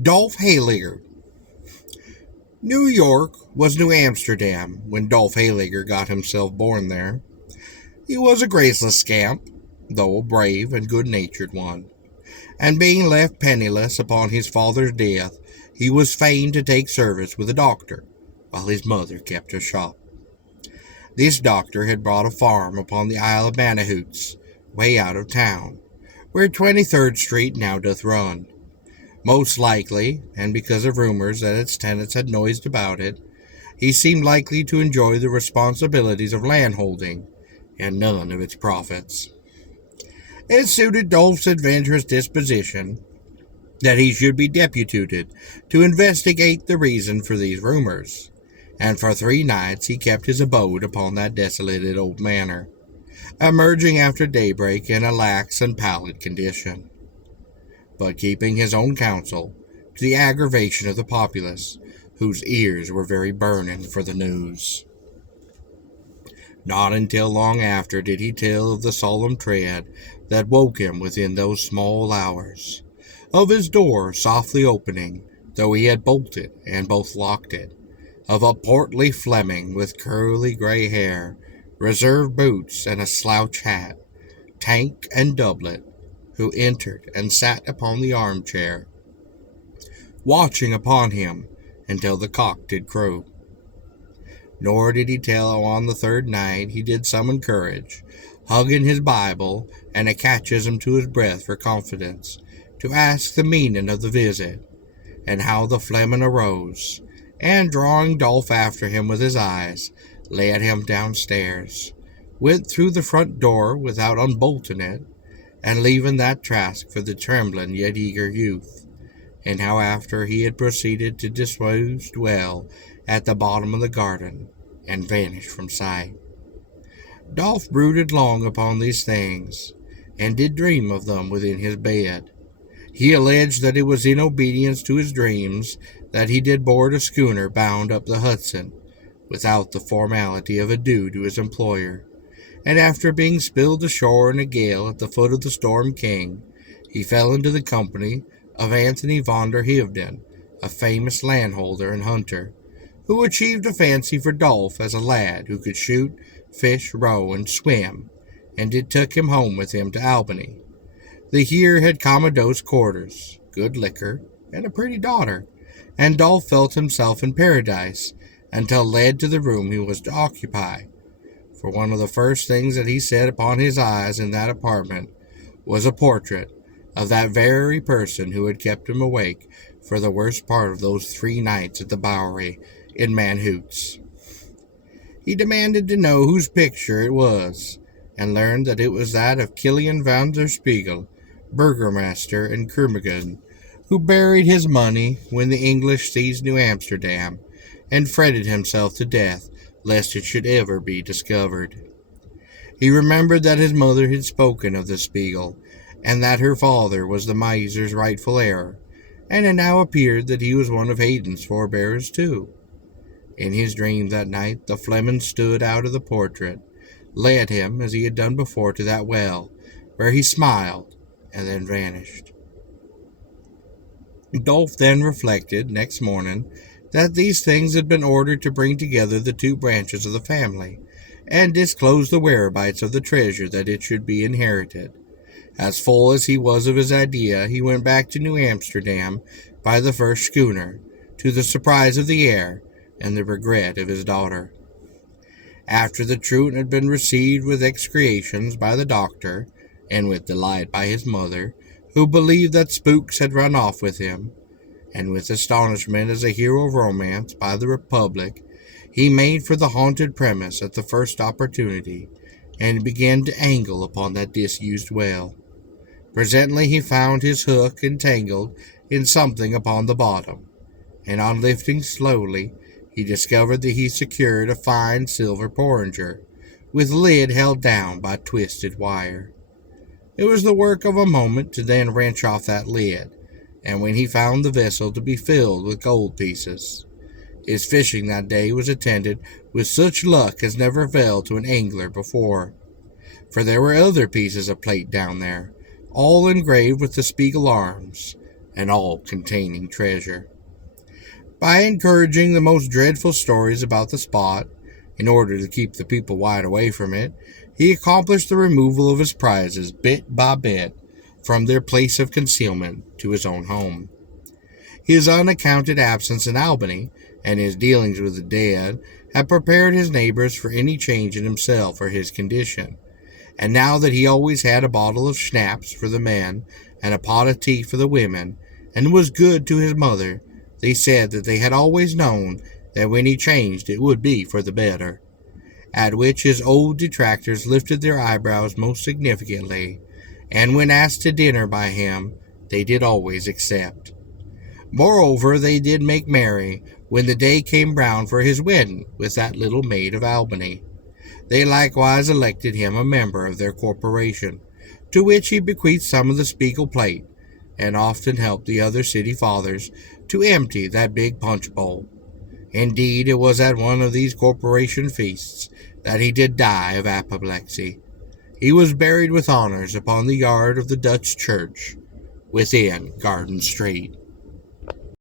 Dolph Heyliger. New York was New Amsterdam when Dolph Heyliger got himself born there. He was a graceless scamp, though a brave and good-natured one, and being left penniless upon his father's death, he was fain to take service with a doctor, while his mother kept her shop. This doctor had bought a farm upon the Isle of Manahoots, way out of town, where 23rd Street now doth run. Most likely, and because of rumors that its tenants had noised about it, he seemed likely to enjoy the responsibilities of landholding, and none of its profits. It suited Dolph's adventurous disposition that he should be deputed to investigate the reason for these rumors, and for 3 nights he kept his abode upon that desolated old manor, emerging after daybreak in a lax and pallid condition, but keeping his own counsel, to the aggravation of the populace, whose ears were very burning for the news. Not until long after did he tell of the solemn tread that woke him within those small hours, of his door softly opening, though he had bolted and both locked it, of a portly Fleming with curly gray hair, reserved boots, and a slouch hat, tank and doublet, who entered and sat upon the armchair, watching upon him until the cock did crow. Nor did he tell how on the 3rd night he did summon courage, hugging his Bible and a catechism to his breast for confidence, to ask the meaning of the visit, and how the Fleming arose, and drawing Dolph after him with his eyes, led him downstairs, went through the front door without unbolting it, and leaving that task for the trembling yet eager youth, and how after he had proceeded to dispose well at the bottom of the garden, and vanished from sight. Dolph brooded long upon these things, and did dream of them within his bed. He alleged that it was in obedience to his dreams that he did board a schooner bound up the Hudson, without the formality of a due to his employer, and after being spilled ashore in a gale at the foot of the Storm King, he fell into the company of Anthony von der Hevden, a famous landholder and hunter, who achieved a fancy for Dolph as a lad who could shoot, fish, row, and swim, and did took him home with him to Albany. The here had commodose quarters, good liquor, and a pretty daughter, and Dolph felt himself in paradise until led to the room he was to occupy, for one of the first things that he set upon his eyes in that apartment was a portrait of that very person who had kept him awake for the worst part of those 3 nights at the Bowery in Manhoots. He demanded to know whose picture it was, and learned that it was that of Kilian van der Spiegel, burgomaster in Kermegen, who buried his money when the English seized New Amsterdam, and fretted himself to death lest it should ever be discovered. He remembered that his mother had spoken of the Spiegel, and that her father was the miser's rightful heir, and it now appeared that he was one of Haydn's forebears too. In his dream that night the Fleming stood out of the portrait, led him, as he had done before, to that well, where he smiled, and then vanished. Dolph then reflected, next morning, that these things had been ordered to bring together the 2 branches of the family, and disclose the whereabouts of the treasure that it should be inherited. As full as he was of his idea, he went back to New Amsterdam by the first schooner, to the surprise of the heir, and the regret of his daughter. After the truant had been received with execrations by the doctor, and with delight by his mother, who believed that spooks had run off with him, and with astonishment as a hero of romance by the Republic, he made for the haunted premise at the first opportunity, and began to angle upon that disused well. Presently he found his hook entangled in something upon the bottom, and on lifting slowly, he discovered that he secured a fine silver porringer, with lid held down by twisted wire. It was the work of a moment to then wrench off that lid, and when he found the vessel to be filled with gold pieces. His fishing that day was attended with such luck as never fell to an angler before, for there were other pieces of plate down there, all engraved with the Spiegel arms, and all containing treasure. By encouraging the most dreadful stories about the spot, in order to keep the people wide away from it, he accomplished the removal of his prizes bit by bit from their place of concealment to his own home. His unaccounted absence in Albany and his dealings with the dead had prepared his neighbors for any change in himself or his condition, and now that he always had a bottle of schnapps for the men and a pot of tea for the women, and was good to his mother, they said that they had always known that when he changed it would be for the better, at which his old detractors lifted their eyebrows most significantly, and when asked to dinner by him, they did always accept. Moreover, they did make merry when the day came round for his wedding with that little maid of Albany. They likewise elected him a member of their corporation, to which he bequeathed some of the Spiegel plate, and often helped the other city fathers to empty that big punch bowl. Indeed, it was at one of these corporation feasts that he did die of apoplexy. He was buried with honors upon the yard of the Dutch church within Garden Street.